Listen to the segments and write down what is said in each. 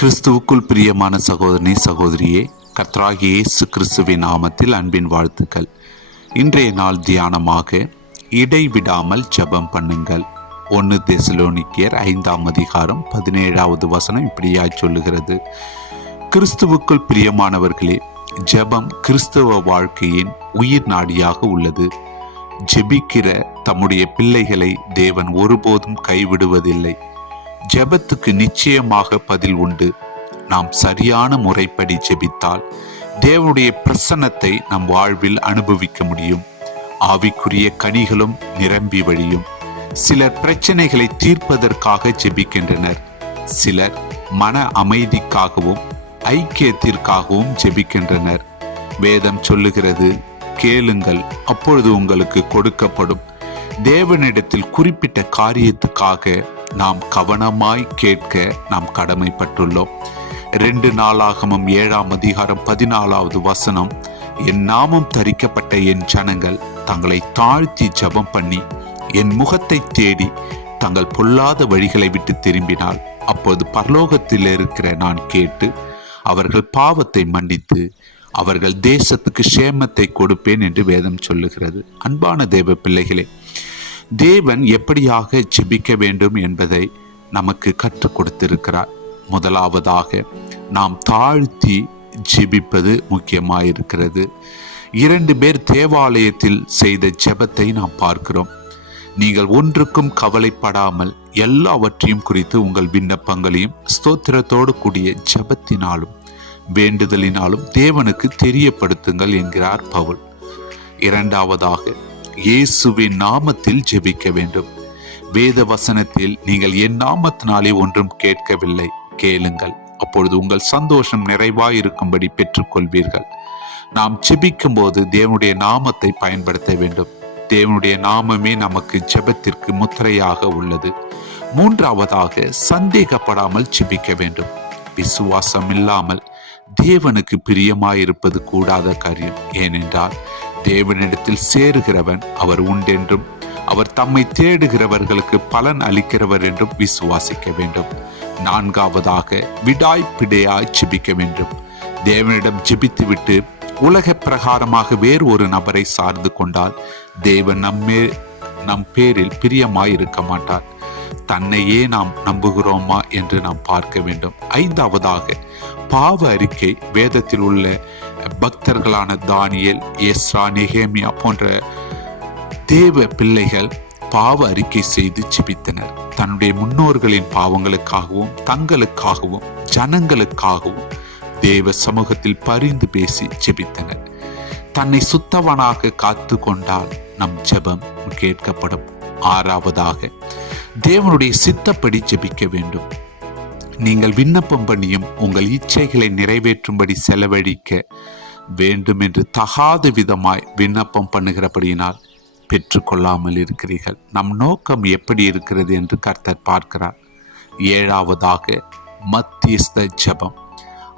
கிறிஸ்துவுக்குள் பிரியமான சகோதரனே சகோதரியே, கர்த்தராகிய இயேசு கிறிஸ்துவின் நாமத்தில் அன்பின் வாழ்த்துக்கள். இன்றைய நாள் தியானமாக இடைவிடாமல் ஜெபம் பண்ணுங்கள். 1 தெசலோனிக்கேயர் 5:17 இப்படியாய் சொல்லுகிறது. கிறிஸ்துவுக்குள் பிரியமானவர்களே, ஜெபம் கிறிஸ்தவ வாழ்க்கையின் உயிர் நாடியாக உள்ளது. ஜெபிக்கிற தம்முடைய பிள்ளைகளை தேவன் ஒருபோதும் கைவிடுவதில்லை. ஜெபத்துக்கு நிச்சயமாக பதில் உண்டு. நாம் சரியான முறைப்படி ஜெபித்தால் தேவனுடைய பிரசன்னத்தை நம் வாழ்வில் அனுபவிக்க முடியும். ஆவிக்குரிய கனிகளும் நிரம்பி வழியும். சிலர் பிரச்சனைகளை தீர்ப்பதற்காக ஜெபிக்கின்றனர். சிலர் மன அமைதிக்காகவும் ஐக்கியத்திற்காகவும் ஜெபிக்கின்றனர். வேதம் சொல்லுகிறது, கேளுங்கள் அப்பொழுது உங்களுக்கு கொடுக்கப்படும். தேவனிடத்தில் குறிப்பிட்ட காரியத்துக்காக நாம் கவனமாய் கேட்க நாம் கடமைப்பட்டுள்ளோம். 2 நாளாகமம் 7:14 என் நாமம் தரிக்கப்பட்ட என் ஜனங்கள் தங்களை தாழ்த்தி ஜெபம் பண்ணி என் முகத்தை தேடி தங்கள் பொல்லாத வழிகளை விட்டு திரும்பினால் அப்போது பரலோகத்தில் இருக்கிற நான் கேட்டு அவர்கள் பாவத்தை மன்னித்து அவர்கள் தேசத்துக்கு சேமத்தை கொடுப்பேன் என்று வேதம் சொல்லுகிறது. அன்பான தேவ பிள்ளைகளே, தேவன் எப்படியாக ஜெபிக்க வேண்டும் என்பதை நமக்கு கற்றுக் கொடுத்திருக்கிறார். முதலாவதாக நாம் தாழ்த்தி ஜெபிப்பது முக்கியமாயிருக்கிறது. 2 பேர் தேவாலயத்தில் செய்த ஜெபத்தை நாம் பார்க்கிறோம். நீங்கள் ஒன்றுக்கும் கவலைப்படாமல் எல்லாவற்றையும் குறித்து உங்கள் விண்ணப்பங்களையும் ஸ்தோத்திரத்தோடு கூடிய ஜெபத்தினாலும் வேண்டுதலினாலும் தேவனுக்கு தெரியப்படுத்துங்கள் என்கிறார் பவுல். 2வதாக இயேசுவின் நாமத்தில் ஜெபிக்க வேண்டும். வேத வசனத்தில் நீங்கள் என் நாமத்தினாலே ஒன்றும் கேட்கவில்லை, கேளுங்கள் அப்பொழுது உங்கள் சந்தோஷம் நிறைவாயிருக்கும்படி பெற்றுக்கொள்வீர்கள். நாம் ஜெபிக்கும் போது தேவனுடைய நாமத்தை பயன்படுத்த வேண்டும். தேவனுடைய நாமமே நமக்கு ஜெபத்திற்கு முத்திரையாக உள்ளது. 3வதாக சந்தேகப்படாமல் ஜெபிக்க வேண்டும். விசுவாசம் இல்லாமல் தேவனுக்கு பிரியமாயிருப்பது கூடாத காரியம். ஏனென்றால் தேவனிடத்தில் சேருகிறவன் அவர் உண்டென்றும் அவர் தம்மை தேடுகிறவர்களுக்கு பலன் அளிக்கிறவர் என்றும் விசுவாசிக்க வேண்டும். 4வதாக விடாய்ப்பிடையாய் ஜெபிக்க வேண்டும். தேவனிடம் ஜெபித்துவிட்டு உலக பிரகாரமாக வேறு ஒரு நபரை சார்ந்து கொண்டால் தேவன் நம் பேரில் பிரியமாய் இருக்க மாட்டார். தன்னையே நாம் நம்புகிறோமா என்று நாம் பார்க்க வேண்டும். 5வதாக பாவ அறிக்கை. வேதத்தில் உள்ள பக்தர்களான தானியேல், எஸ்ரா, நெகேமியா போன்ற தேவ பிள்ளைகள் பாவ அறிக்கை செய்து ஜெபித்தனர். தன்னுடைய முன்னோர்களின் பாவங்களுக்காகவும் தங்களுக்காகவும் ஜனங்களுக்காகவும் தேவ சமூகத்தில் பரிந்து பேசி ஜெபித்தனர். தன்னை சுத்தவனாக காத்து கொண்டால் நம் ஜெபம் கேட்கப்படும். 6வதாக தேவனுடைய சித்தப்படி ஜெபிக்க வேண்டும். நீங்கள் விண்ணப்பம் பண்ணியும் உங்கள் இச்சைகளை நிறைவேற்றும்படி செலவழிக்க வேண்டும் என்று தகாத விதமாய் விண்ணப்பம் பண்ணுகிறபடியினால் பெற்றுக்கொள்ளாமல் இருக்கிறீர்கள். நம் நோக்கம் எப்படி இருக்கிறது என்று கர்த்தர் பார்க்கிறார். 7வதாக மத்தியஸ்த ஜெபம்.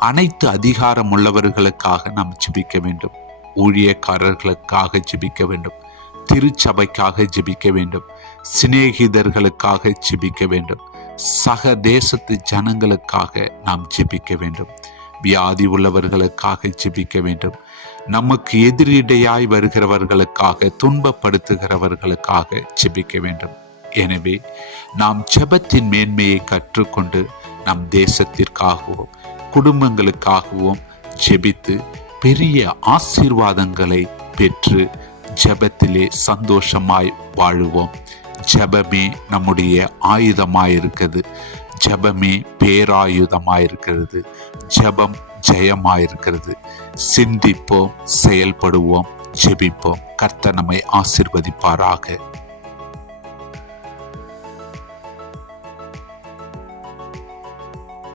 அனைத்து அதிகாரம் உள்ளவர்களுக்காக நாம் ஜெபிக்க வேண்டும். ஊழியக்காரர்களுக்காக ஜெபிக்க வேண்டும். திருச்சபைக்காக ஜெபிக்க வேண்டும். சிநேகிதர்களுக்காக ஜெபிக்க வேண்டும். சக தேசத்து ஜனங்களுக்காக நாம் ஜெபிக்க வேண்டும். வியாதி உள்ளவர்களுக்காக ஜெபிக்க வேண்டும். நமக்கு எதிரிடையாய் வருகிறவர்களுக்காக துன்பப்படுத்துகிறவர்களுக்காக ஜெபிக்க வேண்டும். எனவே நாம் ஜெபத்தின் மேன்மையை கற்றுக்கொண்டு நம் தேசத்திற்காகவும் குடும்பங்களுக்காகவும் ஜெபித்து பெரிய ஆசீர்வாதங்களை பெற்று ஜெபத்திலே சந்தோஷமாய் வாழுவோம். ஜெபமே நம்முடைய ஆயுதமாயிருக்கிறது. ஜெபமே பேராயுதமாயிருக்கிறது. ஜெபம் ஜெயமாயிருக்கிறது. சிந்திப்போம், செயல்படுவோம், ஜெபிப்போம். கர்த்தர் நம்மை ஆசீர்வதிப்பாராக.